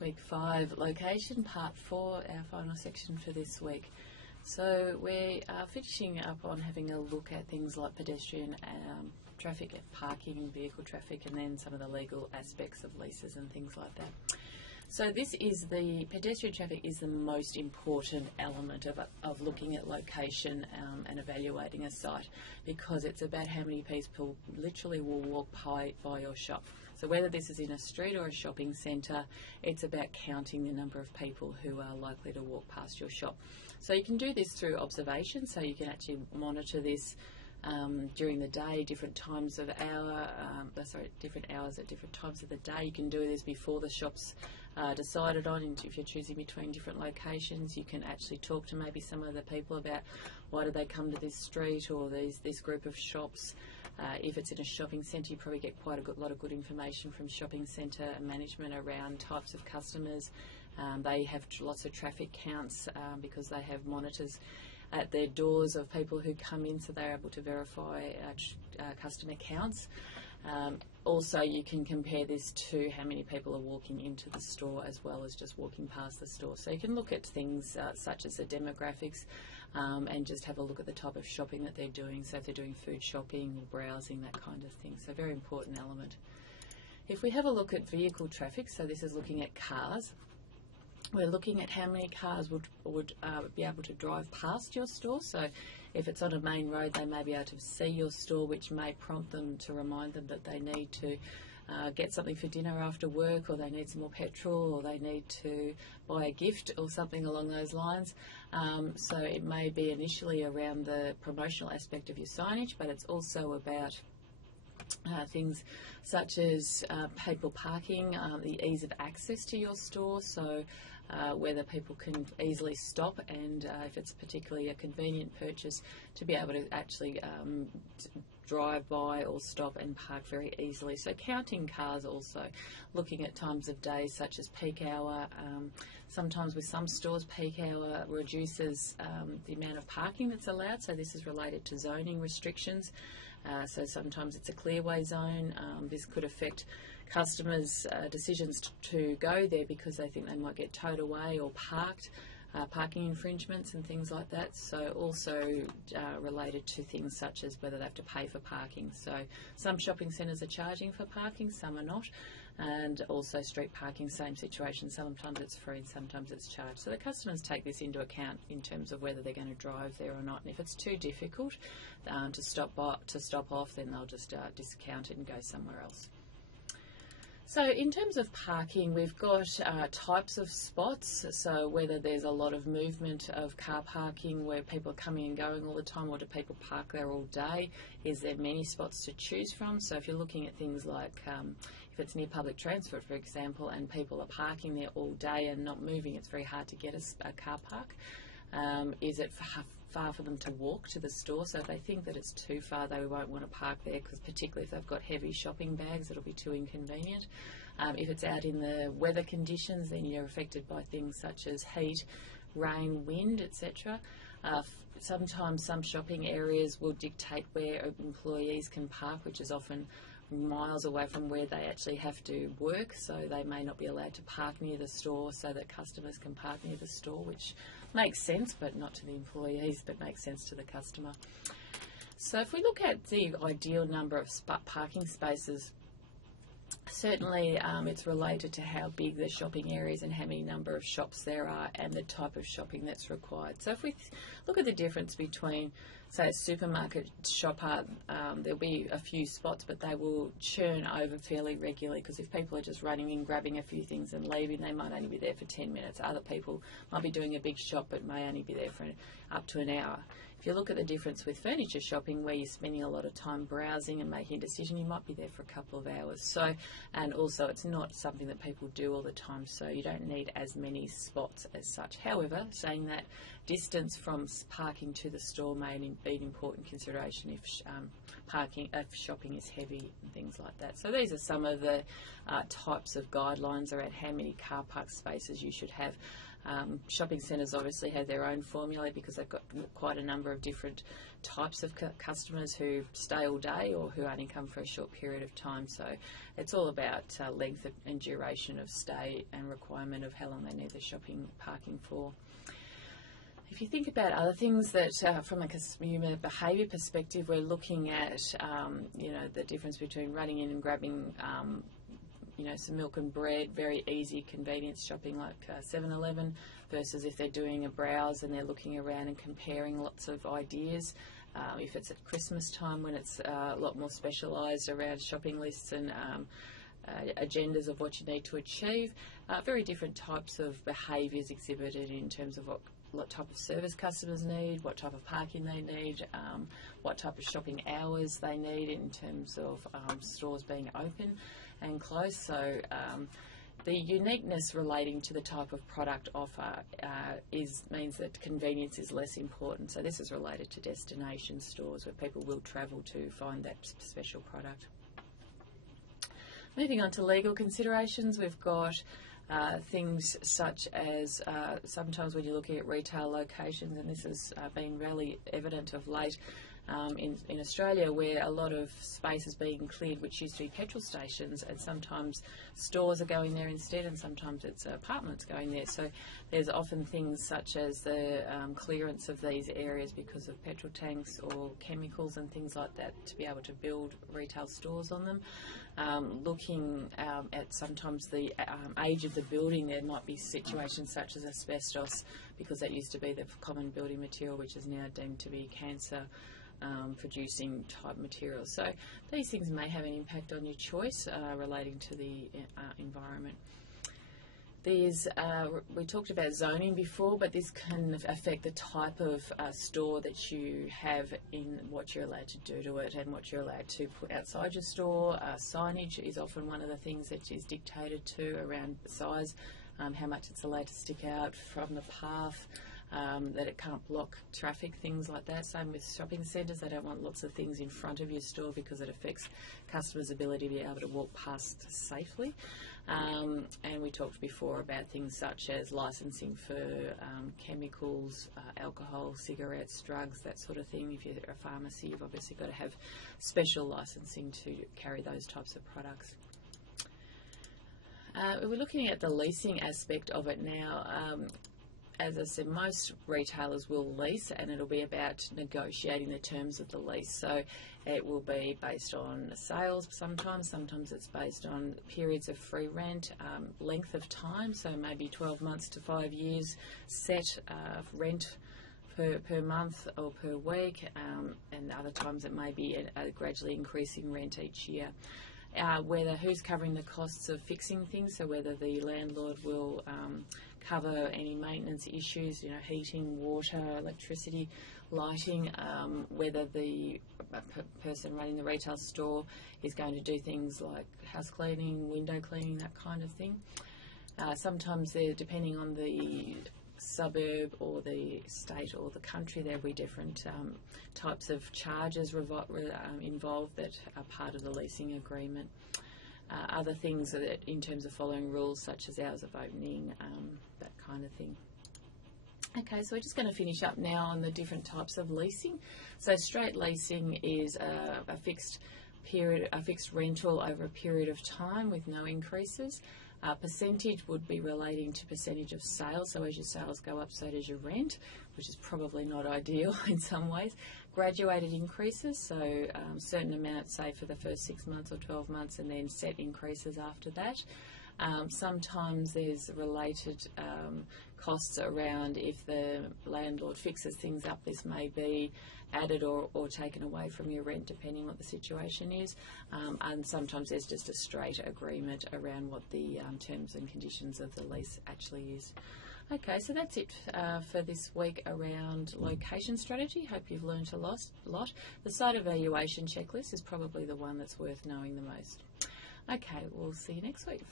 Week 5, location, part 4, our final section for this week. So we are finishing up on having a look at things like pedestrian traffic, parking, vehicle traffic, and then some of the legal aspects of leases and things like that. So this is the pedestrian traffic is the most important element of looking at location and evaluating a site, because it's about how many people literally will walk by your shop. So whether this is in a street or a shopping centre, it's about counting the number of people who are likely to walk past your shop. So you can do this through observation, so you can actually monitor this during the day, different times of different hours at different times of the day. You can do this before the shop's decided on, and if you're choosing between different locations, you can actually talk to maybe some of the people about why did they come to this street or this group of shops. If it's in a shopping centre, you probably get quite a lot of good information from shopping centre management around types of customers. They have lots of traffic counts because they have monitors at their doors of people who come in, so they're able to verify customer counts. Also, you can compare this to how many people are walking into the store as well as just walking past the store. So you can look at things such as the demographics and just have a look at the type of shopping that they're doing. So if they're doing food shopping or browsing, that kind of thing. So very important element. If we have a look at vehicle traffic, so this is looking at cars. We're looking at how many cars would be able to drive past your store. So if it's on a main road, they may be able to see your store, which may prompt them to remind them that they need to get something for dinner after work, or they need some more petrol, or they need to buy a gift or something along those lines. So it may be initially around the promotional aspect of your signage, but it's also about things such as people parking, the ease of access to your store, so whether people can easily stop, and if it's particularly a convenient purchase, to be able to actually drive by or stop and park very easily. So counting cars, also looking at times of day such as peak hour. Sometimes with some stores, peak hour reduces the amount of parking that's allowed, so this is related to zoning restrictions. So sometimes it's a clearway zone. This could affect customers' decisions to go there because they think they might get towed away or parked, parking infringements and things like that. So also related to things such as whether they have to pay for parking. So some shopping centres are charging for parking, some are not. And also street parking, same situation. Sometimes it's free, sometimes it's charged. So the customers take this into account in terms of whether they're going to drive there or not. And if it's too difficult to stop off, then they'll just discount it and go somewhere else. So in terms of parking, we've got types of spots, so whether there's a lot of movement of car parking where people are coming and going all the time, or do people park there all day? Is there many spots to choose from? So if you're looking at things like if it's near public transport, for example, and people are parking there all day and not moving, it's very hard to get a car park. Is it far for them to walk to the store? So if they think that it's too far, they won't want to park there, because particularly if they've got heavy shopping bags, it'll be too inconvenient. If it's out in the weather conditions, then you're affected by things such as heat, rain, wind, etc. Sometimes some shopping areas will dictate where employees can park, which is often miles away from where they actually have to work, so they may not be allowed to park near the store so that customers can park near the store, which makes sense, but not to the employees, but makes sense to the customer. So if we look at the ideal number of parking spaces, certainly it's related to how big the shopping areas and how many number of shops there are and the type of shopping that's required. So if we look at the difference between, say, a supermarket shopper, there'll be a few spots, but they will churn over fairly regularly, because if people are just running in, grabbing a few things and leaving, they might only be there for 10 minutes. Other people might be doing a big shop but may only be there for up to an hour. If you look at the difference with furniture shopping, where you're spending a lot of time browsing and making a decision, you might be there for a couple of hours. So, and also it's not something that people do all the time, so you don't need as many spots as such. However, saying that, distance from parking to the store may be an important consideration if shopping is heavy and things like that. So these are some of the types of guidelines around how many car park spaces you should have. Shopping centres obviously have their own formula because they've got quite a number of different types of customers who stay all day or who only come for a short period of time. So it's all about length and duration of stay and requirement of how long they need the shopping parking for. If you think about other things that, from a consumer behaviour perspective, we're looking at, the difference between running in and grabbing, some milk and bread, very easy convenience shopping like 7-Eleven, versus if they're doing a browse and they're looking around and comparing lots of ideas. If it's at Christmas time when it's a lot more specialised around shopping lists and agendas of what you need to achieve, very different types of behaviours exhibited in terms of what type of service customers need, what type of parking they need, what type of shopping hours they need in terms of stores being open and closed. So the uniqueness relating to the type of product offer means that convenience is less important. So this is related to destination stores where people will travel to find that special product. Moving on to legal considerations, we've got things such as sometimes when you're looking at retail locations, and this has been really evident of late in Australia, where a lot of space is being cleared which used to be petrol stations, and sometimes stores are going there instead, and sometimes it's apartments going there. So there's often things such as the clearance of these areas because of petrol tanks or chemicals and things like that to be able to build retail stores on them. Looking at sometimes the age of the building, there might be situations such as asbestos, because that used to be the common building material which is now deemed to be cancer producing type material. So these things may have an impact on your choice relating to the environment. We talked about zoning before, but this can affect the type of store that you have in what you're allowed to do to it and what you're allowed to put outside your store. Signage is often one of the things that is dictated to around the size, how much it's allowed to stick out from the path, that it can't block traffic, things like that. Same with shopping centres, they don't want lots of things in front of your store because it affects customers' ability to be able to walk past safely. And we talked before about things such as licensing for chemicals, alcohol, cigarettes, drugs, that sort of thing. If you're a pharmacy, you've obviously got to have special licensing to carry those types of products. We're looking at the leasing aspect of it now. As I said, most retailers will lease, and it'll be about negotiating the terms of the lease. So it will be based on sales sometimes it's based on periods of free rent, length of time, so maybe 12 months to 5 years, set rent per month or per week, and other times it may be a gradually increasing rent each year. Who's covering the costs of fixing things, so whether the landlord will cover any maintenance issues, heating, water, electricity, lighting, whether the person running the retail store is going to do things like house cleaning, window cleaning, that kind of thing. Sometimes depending on the suburb or the state or the country, there'll be different types of charges involved that are part of the leasing agreement. Other things that in terms of following rules such as hours of opening, that kind of thing. Okay, so we're just going to finish up now on the different types of leasing. So straight leasing is a fixed rental over a period of time with no increases. Percentage would be relating to percentage of sales, so as your sales go up, so does your rent, which is probably not ideal in some ways. Graduated increases, so certain amounts, say for the first 6 months or 12 months, and then set increases after that. Sometimes there's related costs around if the landlord fixes things up, this may be added or taken away from your rent depending what the situation is, and sometimes there's just a straight agreement around what the terms and conditions of the lease actually is. Okay, so that's it for this week around location strategy. Hope you've learnt a lot. The site evaluation checklist is probably the one that's worth knowing the most. Okay, we'll see you next week.